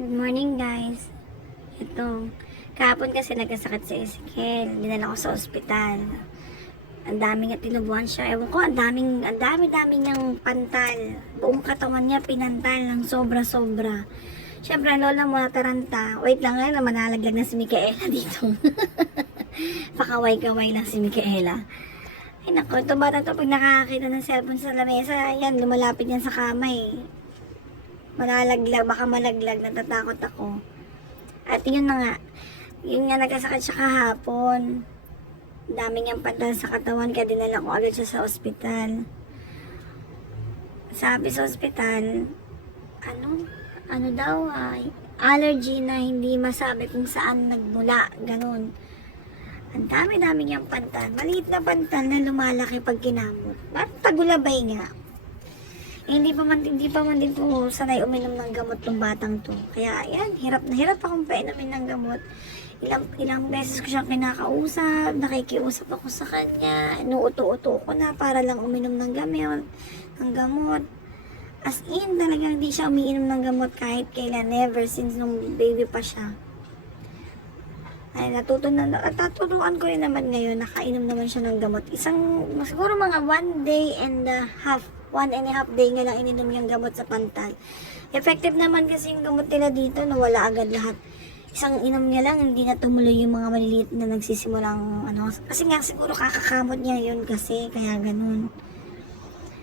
Good morning guys. Ito, kahapon kasi nagkasakit si Ezekiel. Dinala ko sa ospital. Ang dami nga tinubuhan siya. Ewan ko, ang dami niyang pantal. Buong katawan niya pinantal ng sobra-sobra. Siyempre, ang lola mo nataranta. Wait lang ngayon, manalaglag na si Micaela dito. Pakaway-kaway lang si Micaela. Ay naku, ito bata to pag nakakakita ng cellphone sa lamesa, yan, lumalapit yan sa kamay. Malalaglag, baka malaglag, natatakot ako. At yun nga nagkasakit siya kahapon. Dami niyang pantal sa katawan, kaya dinala ko agad siya sa ospital. Sabi sa ospital, ano daw, allergy na hindi masabi kung saan nagmula, ganun. Ang dami niyang pantal, maliit na pantal na lumalaki pag kinamot. Parang tagulabay nga. Hindi pa man din po sanay uminom ng gamot ng batang to. Kaya yan, hirap na hirap akong painumin ng gamot. Ilang beses ko siyang kinakausap, nakikiusap ako sa kanya, inuuto-uto ko na para lang uminom ng gamot. As in, talagang hindi siya umiinom ng gamot kahit kailan, never since nung baby pa siya. Ay, natuturuan ko rin naman ngayon, nakainom naman siya ng gamot. Siguro mga 1 and a half day nga lang ininom yung gamot sa pantal. Effective naman kasi yung gamot nila dito, nawala agad lahat. Isang inom niya lang, hindi na tumuloy yung mga maliliit na nagsisimulang kasi nga siguro kakakamot niya yun kasi, kaya ganun.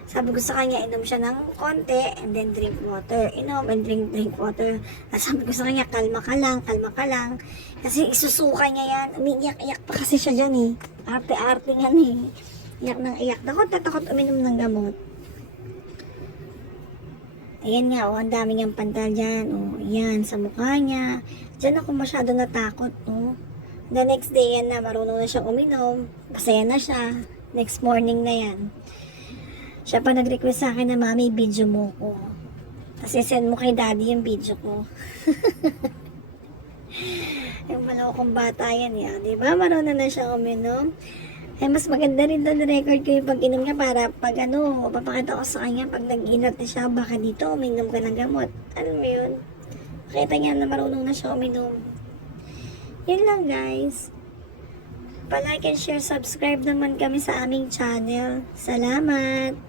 Sabi ko sa kanya, inom siya ng konti and then drink water. Inom and drink water. At sabi ko sa kanya, kalma ka lang. Kasi isusuka niya yan. Umiiyak-iyak pa kasi siya dyan eh. Arte-arte nga eh. Iyak ng iyak. Takot uminom ng gamot. Ayan nga, ang dami niyang pantal dyan. Yan, sa mukha niya. Diyan ako masyado natakot, The next day, yan na, marunong na siyang uminom. Masaya na siya. Next morning na yan. Siya pa nag-request sa akin na, Mami, video mo ko. Kasi send mo kay daddy yung video ko. Yung malawakong bata yan, diba? Marunong na siyang uminom. Mas maganda rin doon record ko yung pag-inom niya para pag papakita ko sa kanya pag nag-inat na siya, baka dito uminom ka ng gamot. Alam mo yun? Makita niya na marunong na siya uminom. Yun lang guys. Pa-like and share, subscribe naman kami sa aming channel. Salamat!